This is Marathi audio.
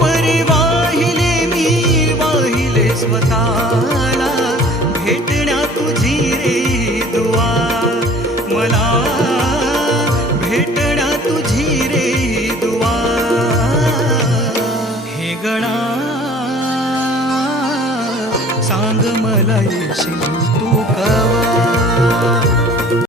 परी वाहिले मी वाहिले स्वतःला भेटण्या तुझी रे दुआ मला भेटण्या तुझी रे दुआ हे गणा सांग मला येशील तू